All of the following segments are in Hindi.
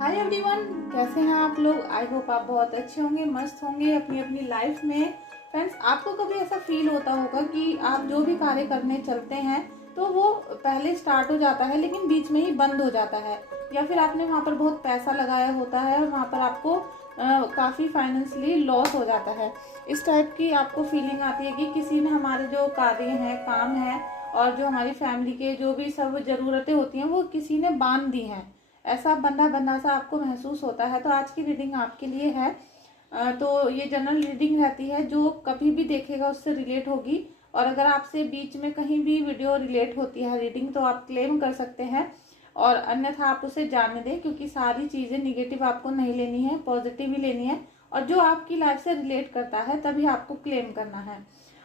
हाय एवरीवन, कैसे हैं आप लोग। आई होप आप बहुत अच्छे होंगे, मस्त होंगे अपनी अपनी लाइफ में। फ्रेंड्स, आपको कभी ऐसा फील होता होगा कि आप जो भी कार्य करने चलते हैं तो वो पहले स्टार्ट हो जाता है लेकिन बीच में ही बंद हो जाता है, या फिर आपने वहाँ पर बहुत पैसा लगाया होता है और वहाँ पर आपको काफ़ी फाइनेंशियली लॉस हो जाता है। इस टाइप की आपको फीलिंग आती है कि किसी ने हमारे जो कार्य हैं, काम हैं और जो हमारी फैमिली के जो भी सब ज़रूरतें होती हैं वो किसी ने बांध दी हैं। ऐसा बंधा बंधा सा आपको महसूस होता है। तो आज की रीडिंग आपके लिए है। तो ये जनरल रीडिंग रहती है, जो कभी भी देखेगा उससे रिलेट होगी। और अगर आपसे बीच में कहीं भी वीडियो रिलेट होती है रीडिंग, तो आप क्लेम कर सकते हैं और अन्यथा आप उसे जाने दें, क्योंकि सारी चीज़ें निगेटिव आपको नहीं लेनी है, पॉजिटिव ही लेनी है। और जो आपकी लाइफ से रिलेट करता है तभी आपको क्लेम करना है।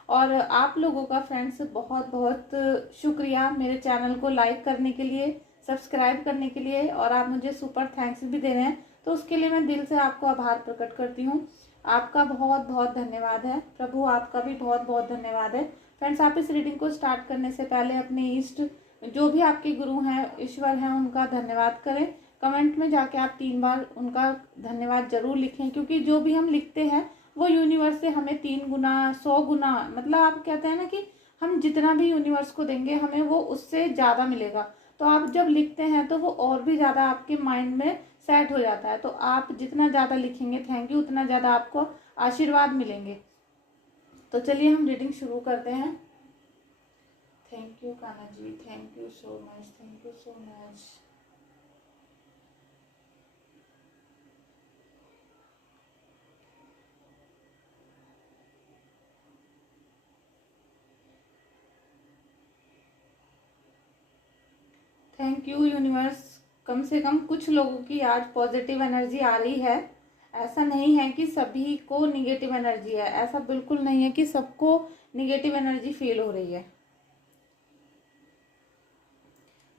और आप लोगों का फ्रेंड्स बहुत बहुत शुक्रिया मेरे चैनल को लाइक करने के लिए, सब्सक्राइब करने के लिए, और आप मुझे सुपर थैंक्स भी दे रहे हैं, तो उसके लिए मैं दिल से आपको आभार प्रकट करती हूँ। आपका बहुत बहुत धन्यवाद है प्रभु, आपका भी बहुत बहुत धन्यवाद है। फ्रेंड्स, आप इस रीडिंग को स्टार्ट करने से पहले अपने इष्ट, जो भी आपके गुरु हैं, ईश्वर हैं, उनका धन्यवाद करें। कमेंट में जाके आप 3 बार उनका धन्यवाद जरूर लिखें, क्योंकि जो भी हम लिखते हैं वो यूनिवर्स से हमें 3 गुना 100 गुना, मतलब आप कहते हैं ना कि हम जितना भी यूनिवर्स को देंगे हमें वो उससे ज़्यादा मिलेगा। तो आप जब लिखते हैं तो वो और भी ज़्यादा आपके माइंड में सेट हो जाता है। तो आप जितना ज़्यादा लिखेंगे थैंक यू, उतना ज़्यादा आपको आशीर्वाद मिलेंगे। तो चलिए हम रीडिंग शुरू करते हैं। Thank you Kanha ji, thank you so much, thank you so much. Thank you universe. कम से कम कुछ लोगों की आज पॉजिटिव एनर्जी आ रही है। ऐसा नहीं है कि सभी को निगेटिव एनर्जी है, ऐसा बिल्कुल नहीं है कि सबको निगेटिव एनर्जी फील हो रही है।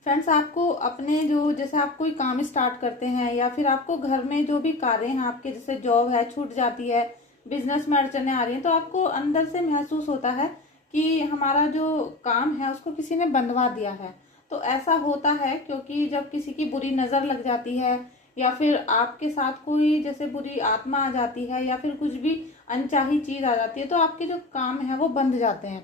फ्रेंड्स, आपको अपने जो, जैसे आप कोई काम स्टार्ट करते हैं या फिर आपको घर में जो भी कार्य हैं आपके, जैसे जॉब है छूट जाती है, बिजनेस में अड़चने आ रही हैं, तो आपको अंदर से महसूस होता है कि हमारा जो काम है उसको किसी ने बंधवा दिया है। तो ऐसा होता है क्योंकि जब किसी की बुरी नज़र लग जाती है या फिर आपके साथ कोई जैसे बुरी आत्मा आ जाती है या फिर कुछ भी अनचाही चीज़ आ जाती है, तो आपके जो काम है वो बंध जाते हैं।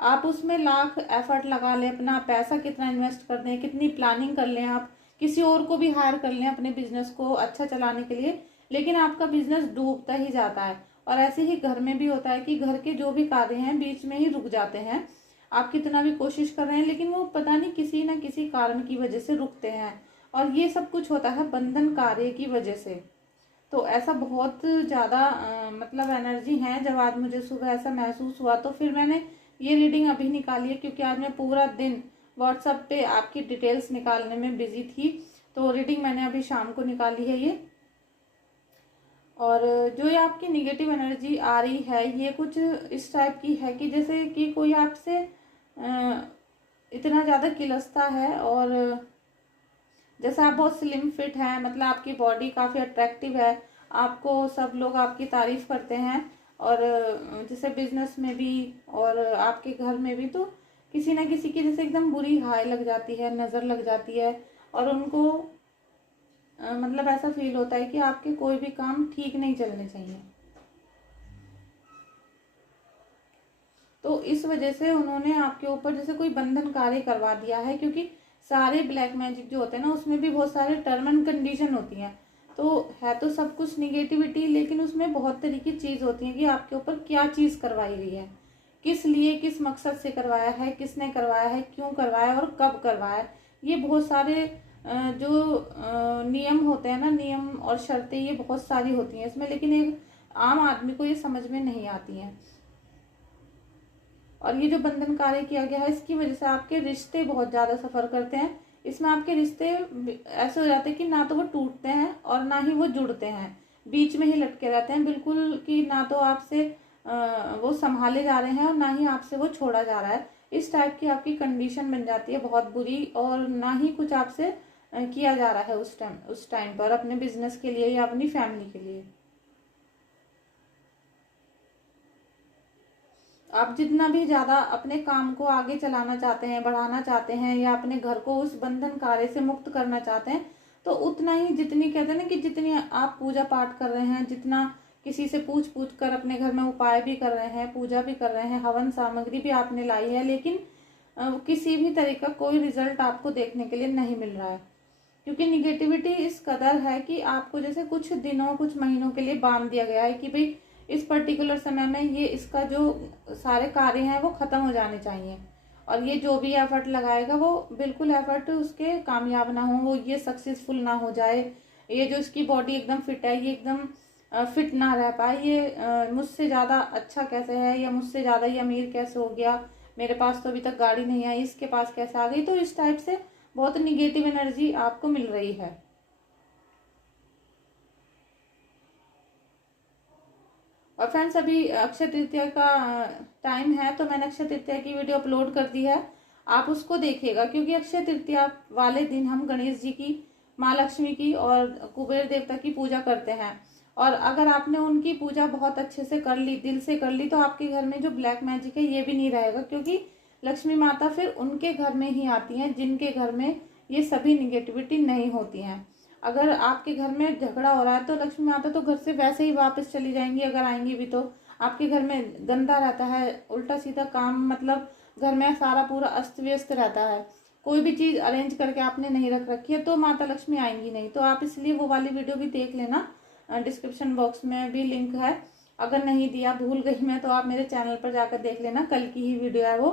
आप उसमें लाख एफर्ट लगा लें, अपना पैसा कितना इन्वेस्ट कर दें, कितनी प्लानिंग कर लें, आप किसी और को भी हायर कर लें अपने बिजनेस को अच्छा चलाने के लिए, लेकिन आपका बिजनेस डूबता ही जाता है। और ऐसे ही घर में भी होता है कि घर के जो भी कार्य हैं बीच में ही रुक जाते हैं। आप कितना भी कोशिश कर रहे हैं लेकिन वो पता नहीं किसी न किसी कारण की वजह से रुकते हैं। और ये सब कुछ होता है बंधन कार्य की वजह से। तो ऐसा बहुत ज़्यादा मतलब एनर्जी है। जब आज मुझे सुबह ऐसा महसूस हुआ तो फिर मैंने ये रीडिंग अभी निकाली है, क्योंकि आज मैं पूरा दिन व्हाट्सएप पे आपकी डिटेल्स निकालने में बिजी थी। तो रीडिंग मैंने अभी शाम को निकाली है ये। और जो ये आपकी निगेटिव एनर्जी आ रही है ये कुछ इस टाइप की है कि जैसे कि कोई आपसे इतना ज़्यादा किलसता है, और जैसे आप बहुत स्लिम फिट हैं, मतलब आपकी बॉडी काफ़ी अट्रैक्टिव है, आपको सब लोग आपकी तारीफ करते हैं। और जैसे बिजनेस में भी और आपके घर में भी, तो किसी ना किसी की जैसे एकदम बुरी हाय लग जाती है, नज़र लग जाती है, और उनको मतलब ऐसा फील होता है कि आपके कोई भी काम ठीक नहीं चलने चाहिए। तो इस वजह से उन्होंने आपके ऊपर जैसे कोई बंधन कार्य करवा दिया है, क्योंकि सारे ब्लैक मैजिक जो होते हैं ना उसमें भी बहुत सारे टर्म एंड कंडीशन होती हैं। तो है तो सब कुछ निगेटिविटी, लेकिन उसमें बहुत तरह की चीज़ होती है कि आपके ऊपर क्या चीज़ करवाई गई है, किस लिए, किस मकसद से करवाया है, किसने करवाया है, क्यों करवाया और कब करवाया है। ये बहुत सारे जो नियम होते हैं ना, नियम और शर्तें, ये बहुत सारी होती हैं इसमें, लेकिन एक आम आदमी को ये समझ में नहीं आती हैं। और ये जो बंधन कार्य किया गया है इसकी वजह से आपके रिश्ते बहुत ज़्यादा सफ़र करते हैं। इसमें आपके रिश्ते ऐसे हो जाते हैं कि ना तो वो टूटते हैं और ना ही वो जुड़ते हैं, बीच में ही लटके रहते हैं बिल्कुल, कि ना तो आपसे वो संभाले जा रहे हैं और ना ही आपसे वो छोड़ा जा रहा है। इस टाइप की आपकी कंडीशन बन जाती है बहुत बुरी, और ना ही कुछ आपसे किया जा रहा है उस टाइम पर अपने बिजनेस के लिए या अपनी फैमिली के लिए। आप जितना भी ज़्यादा अपने काम को आगे चलाना चाहते हैं, बढ़ाना चाहते हैं, या अपने घर को उस बंधन कार्य से मुक्त करना चाहते हैं, तो उतना ही, जितनी कहते हैं ना कि जितनी आप पूजा पाठ कर रहे हैं, जितना किसी से पूछ पूछ कर अपने घर में उपाय भी कर रहे हैं, पूजा भी कर रहे हैं, हवन सामग्री भी आपने लाई है, लेकिन किसी भी तरह का कोई रिजल्ट आपको देखने के लिए नहीं मिल रहा है। क्योंकि निगेटिविटी इस कदर है कि आपको जैसे कुछ दिनों कुछ महीनों के लिए बांध दिया गया है कि भाई इस पर्टिकुलर समय में ये इसका जो सारे कार्य हैं वो खत्म हो जाने चाहिए, और ये जो भी एफर्ट लगाएगा वो बिल्कुल एफर्ट उसके कामयाब ना हो, वो ये सक्सेसफुल ना हो जाए, ये जो इसकी बॉडी एकदम फिट है ये एकदम फिट ना रह पाए, ये मुझसे ज़्यादा अच्छा कैसे है, या मुझसे ज़्यादा ये अमीर कैसे हो गया, मेरे पास तो अभी तक गाड़ी नहीं आई, इसके पास कैसे आ गई। तो इस टाइप से बहुत निगेटिव एनर्जी आपको मिल रही है। और फ्रेंड्स अभी अक्षय तृतीया का टाइम है, तो मैंने अक्षय तृतीया की वीडियो अपलोड कर दी है, आप उसको देखिएगा। क्योंकि अक्षय तृतीया वाले दिन हम गणेश जी की, माँ लक्ष्मी की और कुबेर देवता की पूजा करते हैं। और अगर आपने उनकी पूजा बहुत अच्छे से कर ली, दिल से कर ली, तो आपके घर में जो ब्लैक मैजिक है ये भी नहीं रहेगा। क्योंकि लक्ष्मी माता फिर उनके घर में ही आती हैं जिनके घर में ये सभी निगेटिविटी नहीं होती हैं। अगर आपके घर में झगड़ा हो रहा है तो लक्ष्मी माता तो घर से वैसे ही वापस चली जाएंगी, अगर आएंगी भी तो। आपके घर में गंदा रहता है, उल्टा सीधा काम, मतलब घर में सारा पूरा अस्त व्यस्त रहता है, कोई भी चीज अरेंज करके आपने नहीं रख रखी है, तो माता लक्ष्मी आएंगी नहीं। तो आप इसलिए वो वाली वीडियो भी देख लेना, डिस्क्रिप्शन बॉक्स में भी लिंक है। अगर नहीं दिया, भूल गई मैं, तो आप मेरे चैनल पर जाकर देख लेना, कल की ही वीडियो है वो,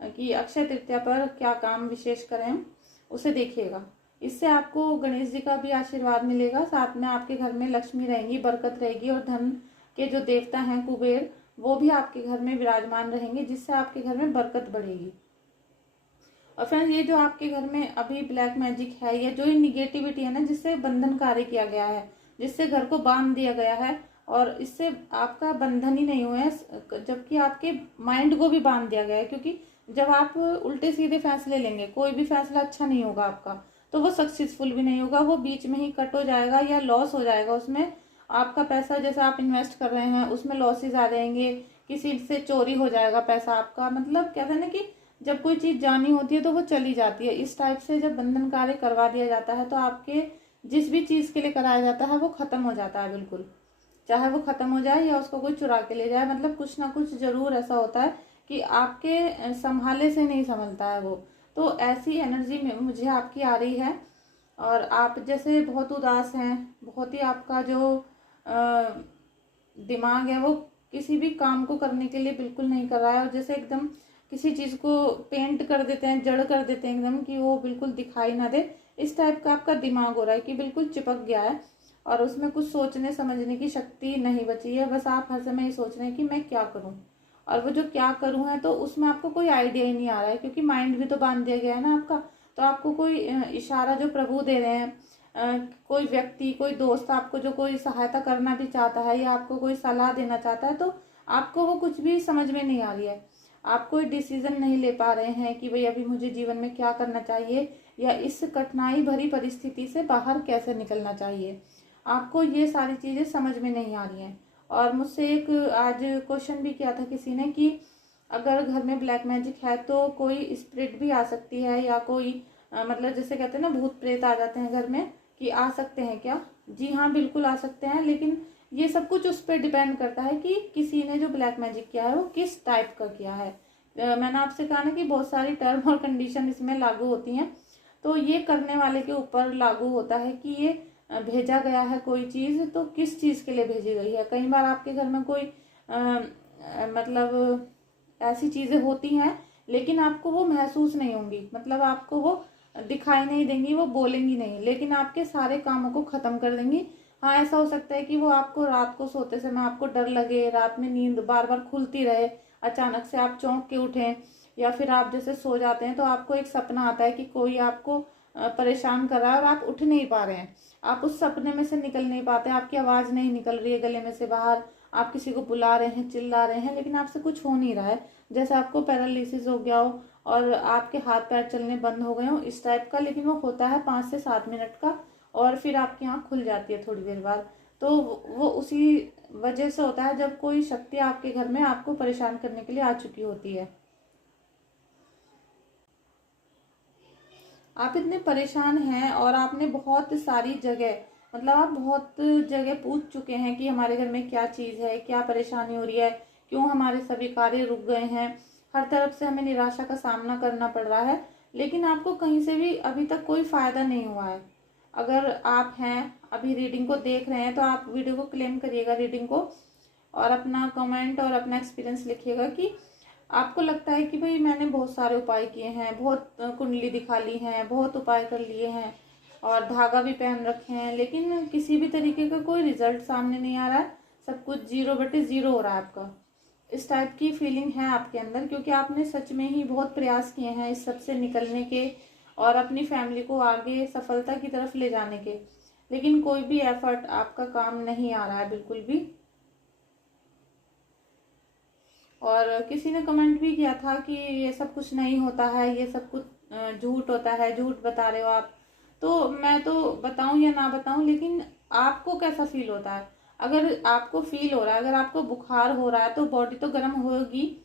कि अक्षय तृतीया पर क्या काम विशेष करें, उसे देखिएगा। इससे आपको गणेश जी का भी आशीर्वाद मिलेगा, साथ में आपके घर में लक्ष्मी रहेंगी, बरकत रहेगी, और धन के जो देवता हैं कुबेर, वो भी आपके घर में विराजमान रहेंगे, जिससे आपके घर में बरकत बढ़ेगी। और फ्रेंड्स ये जो आपके घर में अभी ब्लैक मैजिक है, या जो ये निगेटिविटी है ना, जिससे बंधन कार्य किया गया है, जिससे घर को बांध दिया गया है, और इससे आपका बंधन ही नहीं हुआ है, जबकि आपके माइंड को भी बांध दिया गया है। क्योंकि जब आप उल्टे सीधे फैसले लेंगे, कोई भी फैसला अच्छा नहीं होगा आपका, तो वो सक्सेसफुल भी नहीं होगा, वो बीच में ही कट हो जाएगा या लॉस हो जाएगा। उसमें आपका पैसा जैसे आप इन्वेस्ट कर रहे हैं उसमें लॉसेज आ जाएंगे, किसी से चोरी हो जाएगा पैसा आपका। मतलब कहते हैं ना कि जब कोई चीज जानी होती है तो वो चली जाती है। इस टाइप से जब बंधन कार्य करवा दिया जाता है तो आपके जिस भी चीज के लिए कराया जाता है वो खत्म हो जाता है बिल्कुल, चाहे वो खत्म हो जाए या उसको कोई चुरा के ले जाए। मतलब कुछ ना कुछ जरूर ऐसा होता है कि आपके संभाले से नहीं संभलता है वो। तो ऐसी एनर्जी में मुझे आपकी आ रही है, और आप जैसे बहुत उदास हैं, बहुत ही आपका जो दिमाग है वो किसी भी काम को करने के लिए बिल्कुल नहीं कर रहा है, और जैसे एकदम किसी चीज को पेंट कर देते हैं, जड़ कर देते हैं एकदम, कि वो बिल्कुल दिखाई ना दे, इस टाइप का आपका दिमाग हो रहा है कि बिल्कुल चिपक गया है, और उसमें कुछ सोचने समझने की शक्ति नहीं बची है। बस आप हर समय ये सोच रहे हैं कि मैं क्या करूं, और वो जो क्या करूं है तो उसमें आपको कोई आइडिया ही नहीं आ रहा है, क्योंकि माइंड भी तो बांध दिया गया है ना आपका। तो आपको कोई इशारा जो प्रभु दे रहे हैं, कोई व्यक्ति, कोई दोस्त आपको जो कोई सहायता करना भी चाहता है या आपको कोई सलाह देना चाहता है, तो आपको वो कुछ भी समझ में नहीं आ रही है। आप कोई डिसीजन नहीं ले पा रहे हैं कि भाई अभी मुझे जीवन में क्या करना चाहिए, या इस कठिनाई भरी परिस्थिति से बाहर कैसे निकलना चाहिए। आपको ये सारी चीजें समझ में नहीं आ रही हैं। और मुझसे एक आज क्वेश्चन भी किया था किसी ने कि अगर घर में ब्लैक मैजिक है तो कोई स्पिरिट भी आ सकती है, या कोई मतलब जैसे कहते हैं ना भूत प्रेत आ जाते हैं घर में, कि आ सकते हैं क्या? जी हाँ, बिल्कुल आ सकते हैं, लेकिन ये सब कुछ उस पर डिपेंड करता है कि किसी ने जो ब्लैक मैजिक किया है वो किस टाइप का किया है। मैंने आपसे कहा ना कि बहुत सारी टर्म और कंडीशन इसमें लागू होती हैं, तो ये करने वाले के ऊपर लागू होता है कि ये भेजा गया है कोई चीज, तो किस चीज के लिए भेजी गई है। कई बार आपके घर में कोई मतलब ऐसी चीजें होती हैं, लेकिन आपको वो महसूस नहीं होंगी, मतलब आपको वो दिखाई नहीं देंगी, वो बोलेंगी नहीं, लेकिन आपके सारे कामों को खत्म कर देंगी। हाँ, ऐसा हो सकता है कि वो आपको रात को सोते समय आपको डर लगे, रात में नींद बार बार खुलती रहे, अचानक से आप चौंक के उठें, या फिर आप जैसे सो जाते हैं तो आपको एक सपना आता है कि कोई आपको परेशान कर रहा है और आप उठ नहीं पा रहे हैं, आप उस सपने में से निकल नहीं पाते, आपकी आवाज नहीं निकल रही है गले में से बाहर, आप किसी को बुला रहे हैं, चिल्ला रहे हैं, लेकिन आपसे कुछ हो नहीं रहा है, जैसे आपको पैरालिसिस हो गया हो और आपके हाथ पैर चलने बंद हो गए हो, इस टाइप का। लेकिन वो होता है 5 से 7 मिनट का, और फिर आपकी आँख खुल जाती है थोड़ी देर बाद। तो वो उसी वजह से होता है जब कोई शक्ति आपके घर में आपको परेशान करने के लिए आ चुकी होती है। आप इतने परेशान हैं और आपने बहुत सारी जगह, मतलब आप बहुत जगह पूछ चुके हैं कि हमारे घर में क्या चीज़ है, क्या परेशानी हो रही है, क्यों हमारे सभी कार्य रुक गए हैं, हर तरफ से हमें निराशा का सामना करना पड़ रहा है, लेकिन आपको कहीं से भी अभी तक कोई फायदा नहीं हुआ है। अगर आप हैं अभी रीडिंग को देख रहे हैं तो आप वीडियो को क्लेम करिएगा, रीडिंग को, और अपना कमेंट और अपना एक्सपीरियंस लिखिएगा कि आपको लगता है कि भाई मैंने बहुत सारे उपाय किए हैं, बहुत कुंडली दिखा ली हैं, बहुत उपाय कर लिए हैं और धागा भी पहन रखे हैं, लेकिन किसी भी तरीके का कोई रिजल्ट सामने नहीं आ रहा है, सब कुछ 0/0 हो रहा है आपका। इस टाइप की फीलिंग है आपके अंदर, क्योंकि आपने सच में ही बहुत प्रयास किए हैं इस सब से निकलने के और अपनी फैमिली को आगे सफलता की तरफ ले जाने के, लेकिन कोई भी एफर्ट आपका काम नहीं आ रहा है बिल्कुल भी। और किसी ने कमेंट भी किया था कि ये सब कुछ नहीं होता है, ये सब कुछ झूठ होता है, झूठ बता रहे हो आप। तो मैं तो बताऊं या ना बताऊं, लेकिन आपको कैसा फील होता है? अगर आपको फील हो रहा है, अगर आपको बुखार हो रहा है तो बॉडी तो गर्म होगी,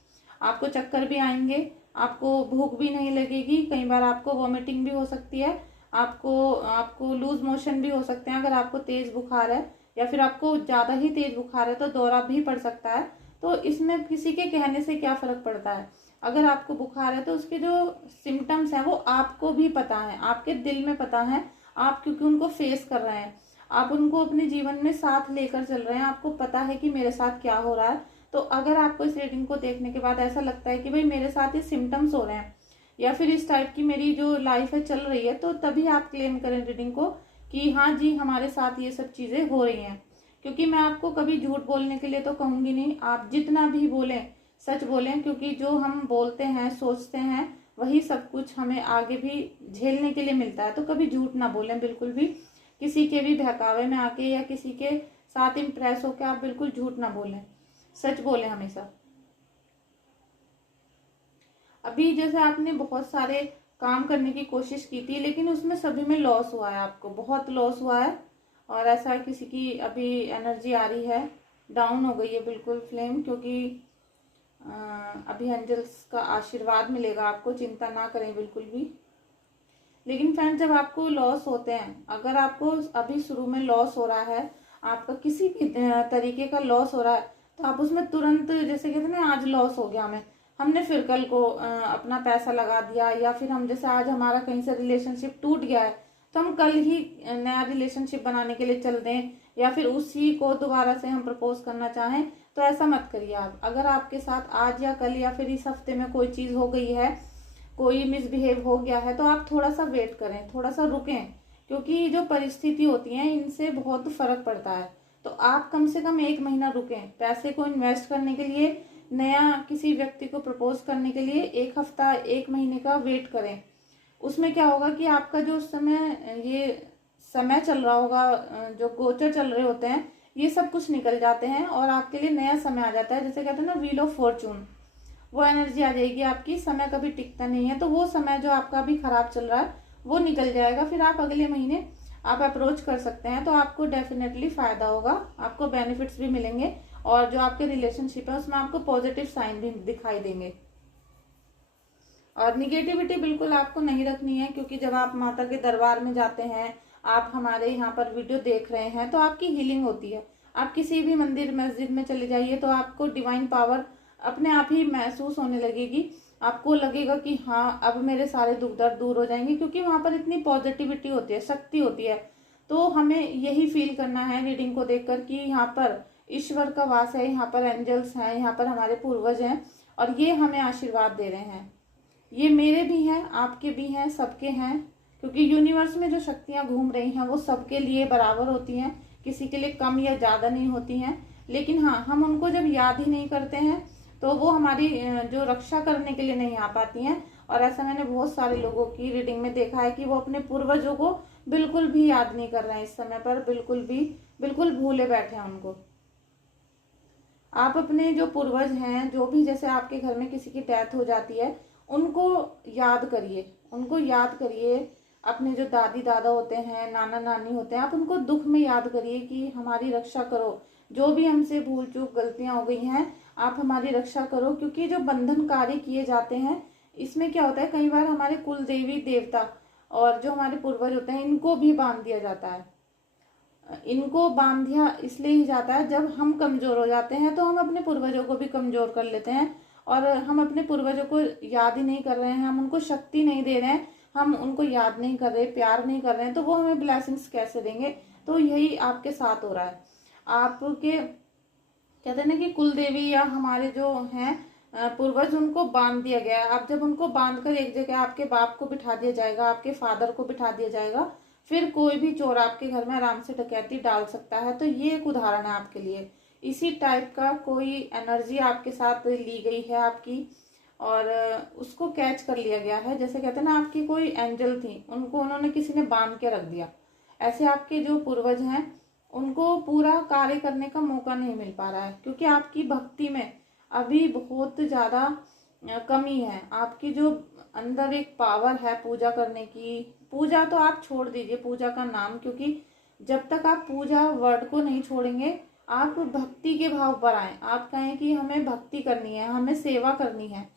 आपको चक्कर भी आएंगे, आपको भूख भी नहीं लगेगी, कई बार आपको वॉमिटिंग भी हो सकती है, आपको आपको लूज मोशन भी हो सकते हैं अगर आपको तेज बुखार है, या फिर आपको ज़्यादा ही तेज बुखार है तो दौरा भी पड़ सकता है। तो इसमें किसी के कहने से क्या फ़र्क पड़ता है? अगर आपको बुखार है तो उसके जो सिम्टम्स हैं वो आपको भी पता है, आपके दिल में पता है, आप क्योंकि उनको फेस कर रहे हैं, आप उनको अपने जीवन में साथ लेकर चल रहे हैं, आपको पता है कि मेरे साथ क्या हो रहा है। तो अगर आपको इस रीडिंग को देखने के बाद ऐसा लगता है कि भाई मेरे साथ ये सिम्टम्स हो रहे हैं या फिर इस टाइप की मेरी जो लाइफ है चल रही है, तो तभी आप क्लेम करें रीडिंग को कि हाँ जी हमारे साथ ये सब चीज़ें हो रही हैं। क्योंकि मैं आपको कभी झूठ बोलने के लिए तो कहूँगी नहीं, आप जितना भी बोलें सच बोलें, क्योंकि जो हम बोलते हैं सोचते हैं वही सब कुछ हमें आगे भी झेलने के लिए मिलता है। तो कभी झूठ ना बोलें बिल्कुल भी, किसी के भी बहकावे में आके या किसी के साथ इम्प्रेस होकर आप बिल्कुल झूठ ना बोलें, सच बोलें हमेशा। अभी जैसे आपने बहुत सारे काम करने की कोशिश की थी, लेकिन उसमें सभी में लॉस हुआ है, आपको बहुत लॉस हुआ है, और ऐसा किसी की अभी एनर्जी आ रही है, डाउन हो गई है बिल्कुल फ्लेम, क्योंकि अभी एंजल्स का आशीर्वाद मिलेगा आपको, चिंता ना करें बिल्कुल भी। लेकिन फ्रेंड्स जब आपको लॉस होते हैं, अगर आपको अभी शुरू में लॉस हो रहा है, आपका किसी भी तरीके का लॉस हो रहा है, तो आप उसमें तुरंत, जैसे कहते हैं ना आज लॉस हो गया हमें, हमने फिर कल को अपना पैसा लगा दिया, या फिर हम जैसे आज हमारा कहीं से रिलेशनशिप टूट गया है तो हम कल ही नया रिलेशनशिप बनाने के लिए चल दें, या फिर उसी को दोबारा से हम प्रपोज करना चाहें, तो ऐसा मत करिए आप। अगर आपके साथ आज या कल या फिर इस हफ्ते में कोई चीज़ हो गई है, कोई मिसबिहेव हो गया है, तो आप थोड़ा सा वेट करें, थोड़ा सा रुकें, क्योंकि जो परिस्थिति होती है इनसे बहुत फर्क पड़ता है। तो आप कम से कम 1 महीना रुकें, पैसे को इन्वेस्ट करने के लिए, नया किसी व्यक्ति को प्रपोज करने के लिए 1 हफ्ता 1 महीने का वेट करें। उसमें क्या होगा कि आपका जो उस समय ये समय चल रहा होगा, जो गोचर चल रहे होते हैं, ये सब कुछ निकल जाते हैं और आपके लिए नया समय आ जाता है। जैसे कहते हैं ना व्हील ऑफ फॉर्चून, वो एनर्जी आ जाएगी आपकी, समय कभी टिकता नहीं है। तो वो समय जो आपका अभी खराब चल रहा है वो निकल जाएगा, फिर आप अगले महीने आप अप्रोच कर सकते हैं, तो आपको डेफिनेटली फायदा होगा, आपको बेनिफिट्स भी मिलेंगे, और जो आपके रिलेशनशिप है उसमें आपको पॉजिटिव साइन भी दिखाई देंगे। और निगेटिविटी बिल्कुल आपको नहीं रखनी है, क्योंकि जब आप माता के दरबार में जाते हैं, आप हमारे यहाँ पर वीडियो देख रहे हैं, तो आपकी हीलिंग होती है। आप किसी भी मंदिर मस्जिद में चले जाइए तो आपको डिवाइन पावर अपने आप ही महसूस होने लगेगी, आपको लगेगा कि हाँ अब मेरे सारे दुख दर्द दूर हो जाएंगे, क्योंकि वहाँ पर इतनी पॉजिटिविटी होती है, शक्ति होती है। तो हमें यही फील करना है रीडिंग को देखकर कि यहाँ पर ईश्वर का वास है, यहाँ पर एंजल्स हैं, यहाँ पर हमारे पूर्वज हैं, और ये हमें आशीर्वाद दे रहे हैं। ये मेरे भी हैं, आपके भी हैं, सबके हैं, क्योंकि यूनिवर्स में जो शक्तियाँ घूम रही हैं वो सबके लिए बराबर होती हैं, किसी के लिए कम या ज़्यादा नहीं होती हैं। लेकिन हाँ, हम उनको जब याद ही नहीं करते हैं तो वो हमारी जो रक्षा करने के लिए नहीं आ पाती हैं। और ऐसा मैंने बहुत सारे लोगों की रीडिंग में देखा है कि वो अपने पूर्वजों को बिल्कुल भी याद नहीं कर रहे हैं इस समय पर, बिल्कुल भूले बैठे हैं उनको। आप अपने जो पूर्वज हैं, जो भी, जैसे आपके घर में किसी की डेथ हो जाती है, उनको याद करिए, उनको याद करिए। अपने जो दादी दादा होते हैं, नाना नानी होते हैं, आप उनको दुख में याद करिए कि हमारी रक्षा करो, जो भी हमसे भूल चूक गलतियां हो गई हैं आप हमारी रक्षा करो। क्योंकि जो बंधन कार्य किए जाते हैं इसमें क्या होता है, कई बार हमारे कुल देवी देवता और जो हमारे पूर्वज होते हैं इनको भी बांध दिया जाता है। इनको बांध दिया इसलिए ही जाता है, जब हम कमजोर हो जाते हैं तो हम अपने पूर्वजों को भी कमजोर कर लेते हैं, और हम अपने पूर्वजों को याद ही नहीं कर रहे हैं, हम उनको शक्ति नहीं दे रहे हैं, हम उनको याद नहीं कर रहे, प्यार नहीं कर रहे हैं, तो वो हमें ब्लेसिंग्स कैसे देंगे। तो यही आपके साथ हो रहा है। आपके कहते हैं ना कि कुल देवी या हमारे जो हैं पूर्वज, उनको बांध दिया गया है। अब जब उनको बांध कर एक जगह आपके बाप को बिठा दिया जाएगा, आपके फादर को बिठा दिया जाएगा, फिर कोई भी चोर आपके घर में आराम से डकैती डाल सकता है। तो ये एक उदाहरण है आपके लिए। इसी टाइप का कोई एनर्जी आपके साथ ली गई है आपकी, और उसको कैच कर लिया गया है। जैसे कहते हैं ना, आपकी कोई एंजल थी, उनको उन्होंने किसी ने बांध के रख दिया। ऐसे आपके जो पूर्वज हैं उनको पूरा कार्य करने का मौका नहीं मिल पा रहा है, क्योंकि आपकी भक्ति में अभी बहुत ज्यादा कमी है। आपकी जो अंदर एक पावर है पूजा करने की, पूजा तो आप छोड़ दीजिए पूजा का नाम, क्योंकि जब तक आप पूजा वर्ड को नहीं छोड़ेंगे, आप भक्ति के भाव पर आए, आप कहें कि हमें भक्ति करनी है, हमें सेवा करनी है,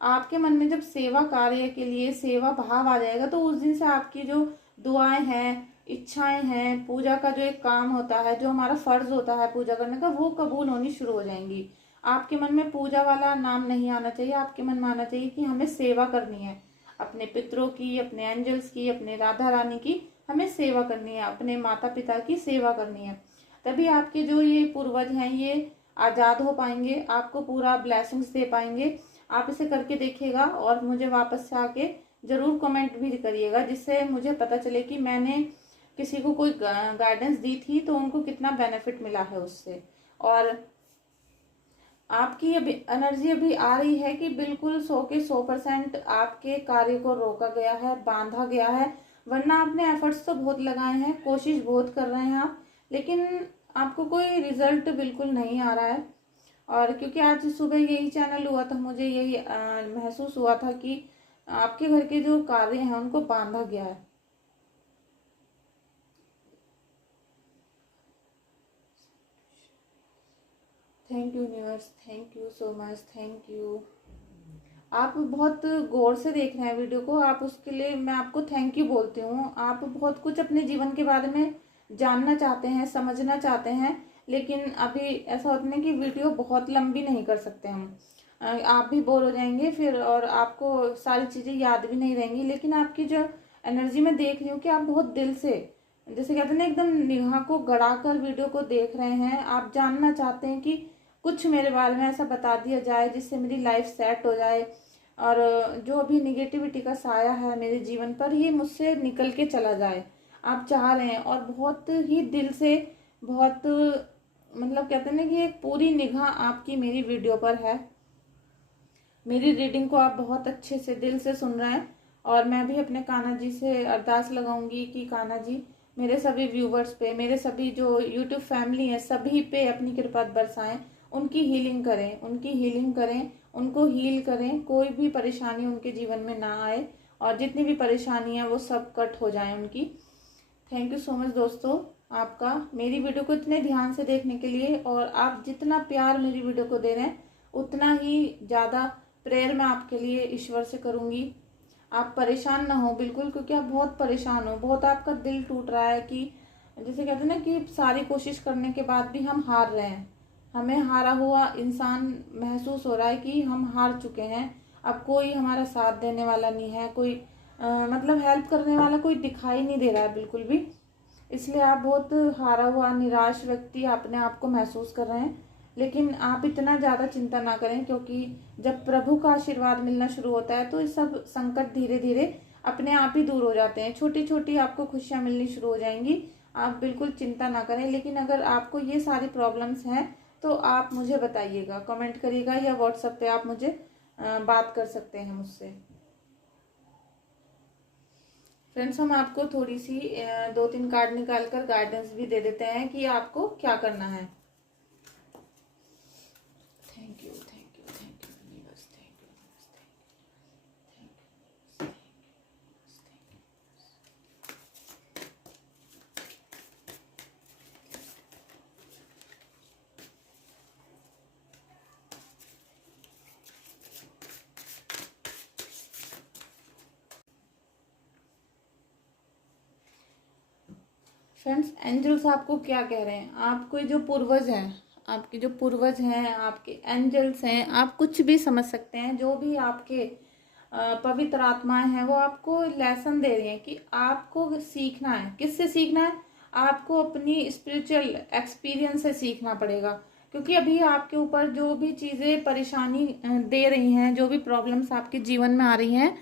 आपके मन में जब सेवा कार्य के लिए सेवा भाव आ जाएगा, तो उस दिन से आपकी जो दुआएं हैं, इच्छाएं हैं, पूजा का जो एक काम होता है, जो हमारा फर्ज होता है पूजा करने का, वो कबूल होनी शुरू हो जाएंगी। आपके मन में पूजा वाला नाम नहीं आना चाहिए, आपके मन में आना चाहिए कि हमें सेवा करनी है, अपने पितरों की, अपने एंजल्स की, अपने राधा रानी की हमें सेवा करनी है, अपने माता पिता की सेवा करनी है। तभी आपके जो ये पूर्वज हैं ये आजाद हो पाएंगे, आपको पूरा ब्लेसिंग्स दे पाएंगे। आप इसे करके देखिएगा और मुझे वापस से आके जरूर कमेंट भी करिएगा, जिससे मुझे पता चले कि मैंने किसी को कोई गाइडेंस दी थी तो उनको कितना बेनिफिट मिला है उससे। और आपकी अभी एनर्जी अभी आ रही है कि बिल्कुल 100 के 100% आपके कार्य को रोका गया है, बांधा गया है। वरना आपने एफर्ट्स तो बहुत लगाए हैं, कोशिश बहुत कर रहे हैं आप, लेकिन आपको कोई रिजल्ट बिल्कुल नहीं आ रहा है। और क्योंकि आज सुबह यही चैनल हुआ था, मुझे यही महसूस हुआ था कि आपके घर के जो कार्य हैं उनको बांधा गया है। Thank you universe, thank you so much, thank you. आप बहुत गौर से देख रहे हैं वीडियो को, आप उसके लिए मैं आपको थैंक यू बोलती हूँ। आप बहुत कुछ अपने जीवन के बारे में जानना चाहते हैं, समझना चाहते हैं, लेकिन अभी ऐसा होता है कि वीडियो बहुत लंबी नहीं कर सकते हम, आप भी बोर हो जाएंगे फिर, और आपको सारी चीज़ें याद भी नहीं रहेंगी। लेकिन आपकी जो एनर्जी में देख रही हूँ कि आप बहुत दिल से, जैसे कहते हैं ना, एकदम निगाह को गड़ा कर वीडियो को देख रहे हैं। आप जानना चाहते हैं कि कुछ मेरे बारे में ऐसा बता दिया जाए जिससे मेरी लाइफ सेट हो जाए, और जो अभी निगेटिविटी का साया है मेरे जीवन पर, ये मुझसे निकल के चला जाए। आप चाह रहे हैं, और बहुत ही दिल से, बहुत मतलब कहते हैं ना कि एक पूरी निगाह आपकी मेरी वीडियो पर है। मेरी रीडिंग को आप बहुत अच्छे से दिल से सुन रहे हैं, और मैं भी अपने कान्हा जी से अरदास लगाऊंगी कि कान्हा जी मेरे सभी व्यूवर्स पे, मेरे सभी जो यूट्यूब फैमिली है, सभी पे अपनी कृपा बरसाएं, उनकी हीलिंग करें, उनकी हीलिंग करें, उनको हील करें, कोई भी परेशानी उनके जीवन में ना आए, और जितनी भी परेशानी है वो सब कट हो जाए उनकी। थैंक यू सो मच दोस्तों, आपका मेरी वीडियो को इतने ध्यान से देखने के लिए। और आप जितना प्यार मेरी वीडियो को दे रहे हैं, उतना ही ज़्यादा प्रेयर मैं आपके लिए ईश्वर से करूँगी। आप परेशान ना हो बिल्कुल, क्योंकि आप बहुत परेशान हो, बहुत आपका दिल टूट रहा है कि जैसे कहते हैं ना कि सारी कोशिश करने के बाद भी हम हार रहे हैं, हमें हारा हुआ इंसान महसूस हो रहा है कि हम हार चुके हैं, अब कोई हमारा साथ देने वाला नहीं है, कोई मतलब हेल्प करने वाला कोई दिखाई नहीं दे रहा है बिल्कुल भी। इसलिए आप बहुत हारा हुआ, निराश व्यक्ति अपने आप को महसूस कर रहे हैं। लेकिन आप इतना ज़्यादा चिंता ना करें, क्योंकि जब प्रभु का आशीर्वाद मिलना शुरू होता है तो ये सब संकट धीरे धीरे अपने आप ही दूर हो जाते हैं, छोटी छोटी आपको खुशियाँ मिलनी शुरू हो जाएंगी। आप बिल्कुल चिंता ना करें। लेकिन अगर आपको ये सारी प्रॉब्लम्स हैं तो आप मुझे बताइएगा, कमेंट करिएगा, या व्हाट्सएप पे आप मुझे बात कर सकते हैं मुझसे। फ्रेंड्स, हम आपको थोड़ी सी 2-3 कार्ड निकाल कर गाइडेंस भी दे देते हैं कि आपको क्या करना है। Thank you, thank you, thank you universe, thank you, thank you. Friends, angels आपको क्या कह रहे हैं? आपके जो पूर्वज हैं, आपके जो पूर्वज हैं, आपके एंजल्स हैं, आप कुछ भी समझ सकते हैं, जो भी आपके पवित्र आत्माएं हैं, वो आपको लेसन दे रही हैं कि आपको सीखना है। किससे सीखना है? आपको अपनी स्पिरिचुअल एक्सपीरियंस से सीखना पड़ेगा। क्योंकि अभी आपके ऊपर जो भी चीज़ें परेशानी दे रही हैं, जो भी प्रॉब्लम्स आपके जीवन में आ रही हैं,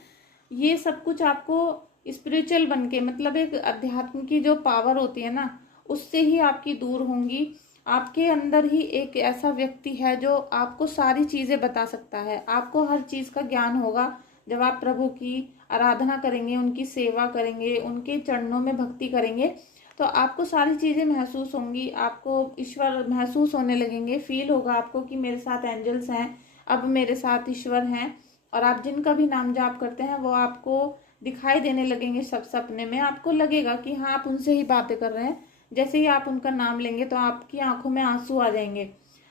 ये सब कुछ आपको स्पिरिचुअल बन के, मतलब एक अध्यात्म की जो पावर होती है ना, उससे ही आपकी दूर होंगी। आपके अंदर ही एक ऐसा व्यक्ति है जो आपको सारी चीज़ें बता सकता है, आपको हर चीज़ का ज्ञान होगा। जब आप प्रभु की आराधना करेंगे, उनकी सेवा करेंगे, उनके चरणों में भक्ति करेंगे, तो आपको सारी चीज़ें महसूस होंगी, आपको ईश्वर महसूस होने लगेंगे। फील होगा आपको कि मेरे साथ एंजल्स हैं, अब मेरे साथ ईश्वर हैं। और आप जिनका भी नाम जाप करते हैं वो आपको दिखाई देने लगेंगे सब सपने में। आपको लगेगा कि हाँ, आप उनसे ही बातें कर रहे हैं। जैसे ही आप उनका नाम लेंगे तो आपकी आंखों में आंसू आ जाएंगे।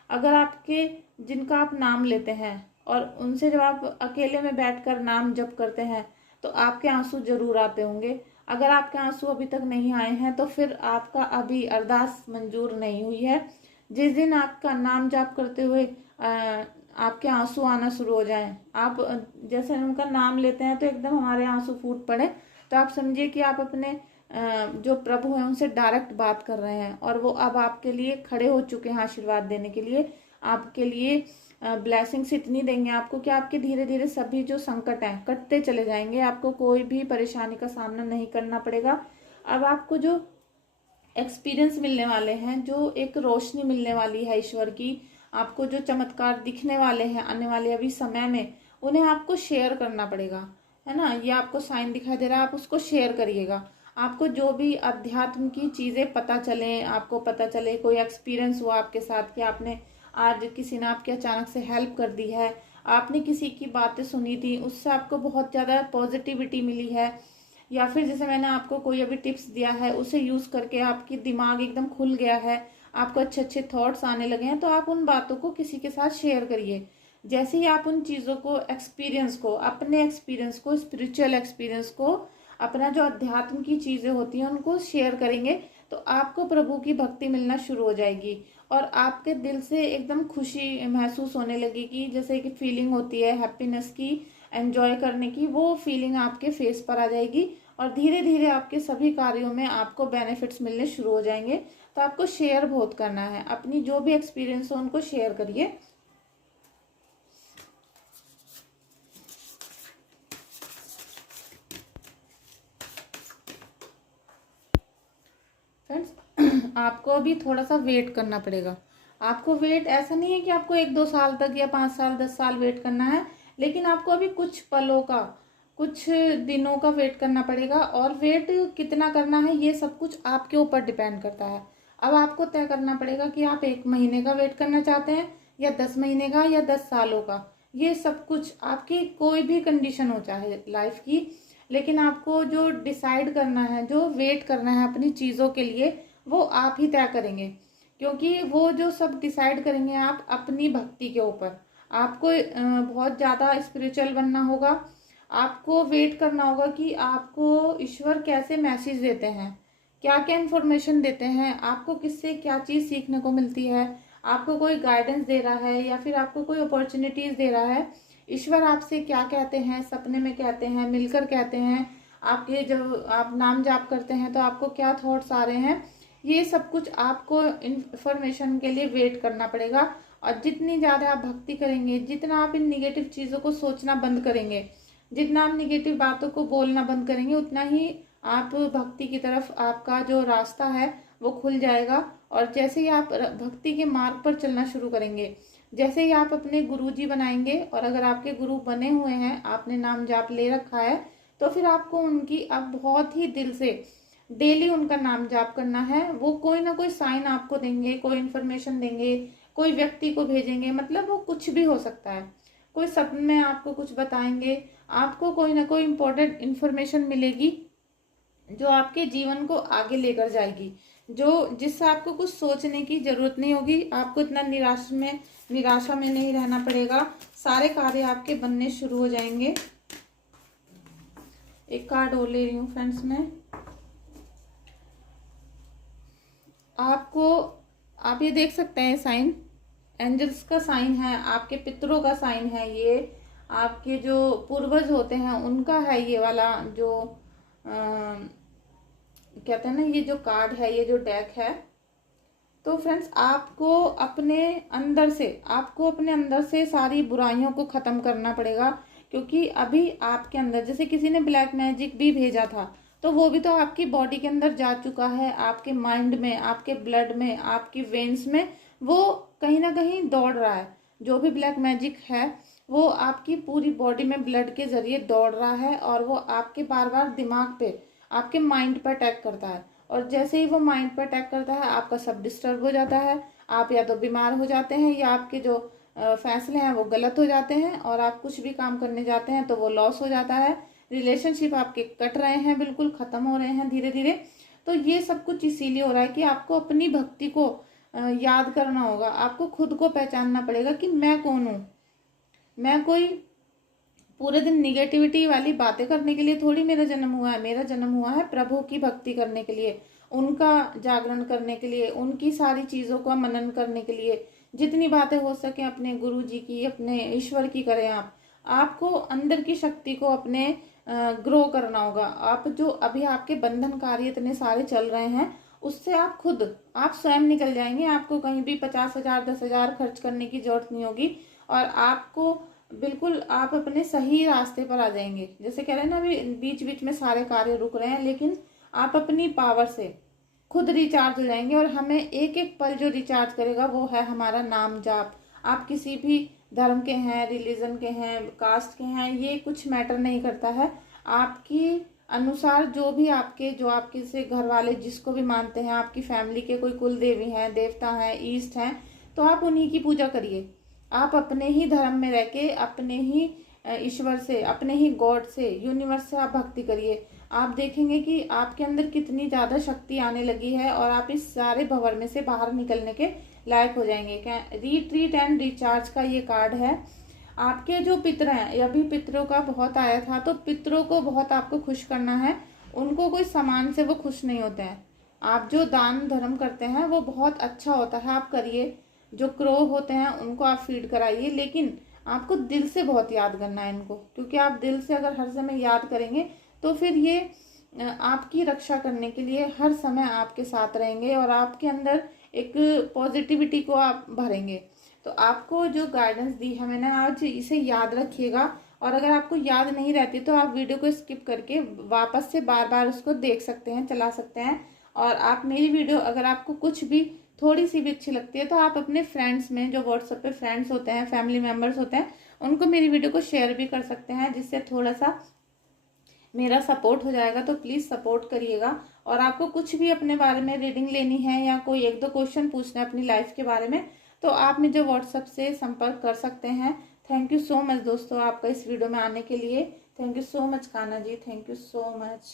अगर आपके जिनका आप नाम लेते हैं और उनसे जब आप अकेले में बैठकर नाम जप करते हैं तो आपके आंसू जरूर आते होंगे। अगर आपके आंसू अभी तक नहीं आए हैं तो फिर आपका अभी अरदास मंजूर नहीं हुई है। जिस दिन आपका नाम जाप करते हुए आपके आंसू आना शुरू हो जाएं, आप जैसे उनका नाम लेते हैं तो एकदम हमारे आंसू फूट पड़े, तो आप समझिए कि आप अपने जो प्रभु हैं उनसे डायरेक्ट बात कर रहे हैं और वो अब आपके लिए खड़े हो चुके हैं आशीर्वाद देने के लिए। आपके लिए ब्लेसिंग्स इतनी देंगे आपको कि आपके धीरे धीरे सभी जो संकट हैं कटते चले जाएंगे। आपको कोई भी परेशानी का सामना नहीं करना पड़ेगा। अब आपको जो एक्सपीरियंस मिलने वाले हैं, जो एक रोशनी मिलने वाली है ईश्वर की, आपको जो चमत्कार दिखने वाले हैं आने वाले अभी समय में, उन्हें आपको शेयर करना पड़ेगा, है ना। ये आपको साइन दिखाई दे रहा है, आप उसको शेयर करिएगा। आपको जो भी अध्यात्म की चीज़ें पता चले, आपको पता चले, कोई एक्सपीरियंस हुआ आपके साथ कि आपने आज किसी ने आपकी अचानक से हेल्प कर दी है, आपने किसी की बातें सुनी थी, उससे आपको बहुत ज़्यादा पॉजिटिविटी मिली है, या फिर जैसे मैंने आपको कोई अभी टिप्स दिया है उसे यूज़ करके आपकी दिमाग एकदम खुल गया है, आपको अच्छे अच्छे थॉट्स आने लगे हैं, तो आप उन बातों को किसी के साथ शेयर करिए। जैसे ही आप उन चीज़ों को, एक्सपीरियंस को, अपने एक्सपीरियंस को, स्पिरिचुअल एक्सपीरियंस को, अपना जो अध्यात्म की चीज़ें होती हैं उनको शेयर करेंगे, तो आपको प्रभु की भक्ति मिलना शुरू हो जाएगी और आपके दिल से एकदम खुशी महसूस होने लगेगी। जैसे कि फीलिंग होती है हैप्पीनेस की, एंजॉय करने की, वो फीलिंग आपके फेस पर आ जाएगी और धीरे धीरे आपके सभी कार्यों में आपको बेनिफिट्स मिलने शुरू हो जाएंगे। तो आपको शेयर बहुत करना है, अपनी जो भी एक्सपीरियंस हो उनको शेयर करिए। फ्रेंड्स, आपको अभी थोड़ा सा वेट करना पड़ेगा। आपको वेट ऐसा नहीं है कि आपको 1-2 साल तक या 5 साल 10 साल वेट करना है, लेकिन आपको अभी कुछ पलों का, कुछ दिनों का वेट करना पड़ेगा। और वेट कितना करना है ये सब कुछ आपके ऊपर डिपेंड करता है। अब आपको तय करना पड़ेगा कि आप 1 महीने का वेट करना चाहते हैं या 10 महीने का या 10 सालों का। ये सब कुछ आपकी कोई भी कंडीशन हो चाहे लाइफ की, लेकिन आपको जो डिसाइड करना है, जो वेट करना है अपनी चीज़ों के लिए, वो आप ही तय करेंगे। क्योंकि वो जो सब डिसाइड करेंगे आप अपनी भक्ति के ऊपर। आपको बहुत ज़्यादा स्पिरिचुअल बनना होगा। आपको वेट करना होगा कि आपको ईश्वर कैसे मैसेज देते हैं, क्या क्या इन्फॉर्मेशन देते हैं, आपको किससे क्या चीज़ सीखने को मिलती है, आपको कोई गाइडेंस दे रहा है या फिर आपको कोई अपॉर्चुनिटीज़ दे रहा है। ईश्वर आपसे क्या कहते हैं, सपने में कहते हैं, मिलकर कहते हैं, आपके जब आप नाम जाप करते हैं तो आपको क्या थॉट्स आ रहे हैं, ये सब कुछ आपको इन्फॉर्मेशन के लिए वेट करना पड़ेगा। और जितनी ज़्यादा आप भक्ति करेंगे, जितना आप इन निगेटिव चीज़ों को सोचना बंद करेंगे, जितना आप निगेटिव बातों को बोलना बंद करेंगे, उतना ही आप भक्ति की तरफ आपका जो रास्ता है वो खुल जाएगा। और जैसे ही आप भक्ति के मार्ग पर चलना शुरू करेंगे, जैसे ही आप अपने गुरुजी बनाएंगे, और अगर आपके गुरु बने हुए हैं, आपने नाम जाप ले रखा है, तो फिर आपको उनकी अब बहुत ही दिल से डेली उनका नाम जाप करना है। वो कोई ना कोई साइन आपको देंगे, कोई इन्फॉर्मेशन देंगे, कोई व्यक्ति को भेजेंगे, मतलब वो कुछ भी हो सकता है। कोई सपने में आपको कुछ बताएंगे, आपको कोई ना कोई इम्पोर्टेंट इन्फॉर्मेशन मिलेगी जो आपके जीवन को आगे लेकर जाएगी, जो जिससे आपको कुछ सोचने की जरूरत नहीं होगी। आपको इतना निराशा में नहीं रहना पड़ेगा। सारे कार्य आपके बनने शुरू हो जाएंगे। एक कार्ड और ले रही हूँ फ्रेंड्स मैं। आपको, आप ये देख सकते हैं साइन, एंजल्स का साइन है, आपके पितरों का साइन है, ये आपके जो पूर्वज होते हैं उनका है ये वाला जो कहते हैं ना, ये जो कार्ड है, ये जो डेक है। तो फ्रेंड्स आपको अपने अंदर से सारी बुराइयों को खत्म करना पड़ेगा, क्योंकि अभी आपके अंदर, जैसे किसी ने ब्लैक मैजिक भी भेजा था तो वो भी तो आपकी बॉडी के अंदर जा चुका है, आपके माइंड में, आपके ब्लड में, आपकी वेन्स में, वो कहीं ना कहीं दौड़ रहा है। जो भी ब्लैक मैजिक है वो आपकी पूरी बॉडी में ब्लड के जरिए दौड़ रहा है, और वो आपके बार बार दिमाग पे, आपके माइंड पर अटैक करता है। और जैसे ही वो माइंड पर अटैक करता है आपका सब डिस्टर्ब हो जाता है, आप या तो बीमार हो जाते हैं, या आपके जो फैसले हैं वो गलत हो जाते हैं, और आप कुछ भी काम करने जाते हैं तो वो लॉस हो जाता है। रिलेशनशिप आपके कट रहे हैं, बिल्कुल खत्म हो रहे हैं धीरे धीरे। तो ये सब कुछ इसीलिए हो रहा है कि आपको अपनी भक्ति को याद करना होगा, आपको खुद को पहचानना पड़ेगा कि मैं कौन हूँ। मैं कोई पूरे दिन निगेटिविटी वाली बातें करने के लिए थोड़ी मेरा जन्म हुआ है। मेरा जन्म हुआ है प्रभु की भक्ति करने के लिए, उनका जागरण करने के लिए, उनकी सारी चीजों का मनन करने के लिए। जितनी बातें हो सके अपने गुरु जी की, अपने ईश्वर की करें आप। आपको अंदर की शक्ति को अपने ग्रो करना होगा। आप जो अभी आपके बंधन कार्य इतने सारे चल रहे हैं, उससे आप स्वयं निकल जाएंगे। आपको कहीं भी 50,000 10,000 खर्च करने की जरूरत नहीं होगी, और आपको बिल्कुल आप अपने सही रास्ते पर आ जाएंगे। जैसे कह रहे हैं ना, अभी बीच बीच में सारे कार्य रुक रहे हैं, लेकिन आप अपनी पावर से खुद रिचार्ज हो जाएंगे। और हमें एक एक पल जो रिचार्ज करेगा वो है हमारा नाम जाप। आप किसी भी धर्म के हैं, रिलीजन के हैं, कास्ट के हैं, ये कुछ मैटर नहीं करता है। आपकी अनुसार जो आपके से घर वाले जिसको भी मानते हैं, आपकी फैमिली के कोई कुल देवी हैं, देवता हैं, ईष्ट हैं, तो आप उन्हीं की पूजा करिए। आप अपने ही धर्म में रह के अपने ही ईश्वर से, अपने ही गॉड से, यूनिवर्स से आप भक्ति करिए। आप देखेंगे कि आपके अंदर कितनी ज्यादा शक्ति आने लगी है, और आप इस सारे भंवर में से बाहर निकलने के लायक हो जाएंगे। क्या रिट्रीट एंड रिचार्ज का ये कार्ड है। आपके जो पितर हैं, अभी पितरों का बहुत आया था, तो पितरों को बहुत आपको खुश करना है। उनको कोई सामान से वो खुश नहीं होते हैं। आप जो दान धर्म करते हैं वो बहुत अच्छा होता है, आप करिए। जो क्रो होते हैं उनको आप फीड कराइए, लेकिन आपको दिल से बहुत याद करना है इनको, क्योंकि आप दिल से अगर हर समय याद करेंगे तो फिर ये आपकी रक्षा करने के लिए हर समय आपके साथ रहेंगे, और आपके अंदर एक पॉजिटिविटी को आप भरेंगे। तो आपको जो गाइडेंस दी है मैंने आज, इसे याद रखिएगा। और अगर आपको याद नहीं रहती तो आप वीडियो को स्किप करके वापस से बार बार उसको देख सकते हैं, चला सकते हैं। और आप मेरी वीडियो अगर आपको कुछ भी थोड़ी सी भी अच्छी लगती है तो आप अपने फ्रेंड्स में, जो व्हाट्सएप पे फ्रेंड्स होते हैं, फैमिली मेम्बर्स होते हैं, उनको मेरी वीडियो को शेयर भी कर सकते हैं, जिससे थोड़ा सा मेरा सपोर्ट हो जाएगा। तो प्लीज़ सपोर्ट करिएगा। और आपको कुछ भी अपने बारे में रीडिंग लेनी है, या कोई 1-2 क्वेश्चन पूछना है अपनी लाइफ के बारे में, तो आप मुझे व्हाट्सएप से संपर्क कर सकते हैं। थैंक यू सो मच दोस्तों आपका इस वीडियो में आने के लिए। Thank you so much Kanha ji, thank you so much.